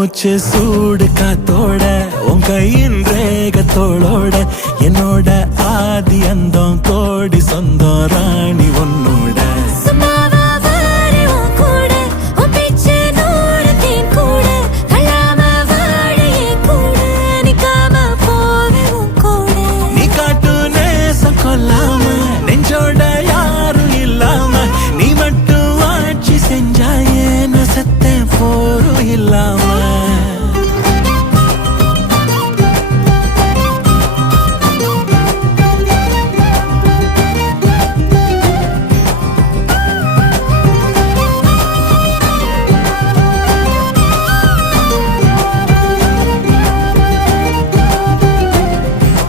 மூச்சு சூடு காத்தோட உன் கையின் ரேகத்தோளோட என்னோட ஆதி அந்தம் கோடி சொந்தம்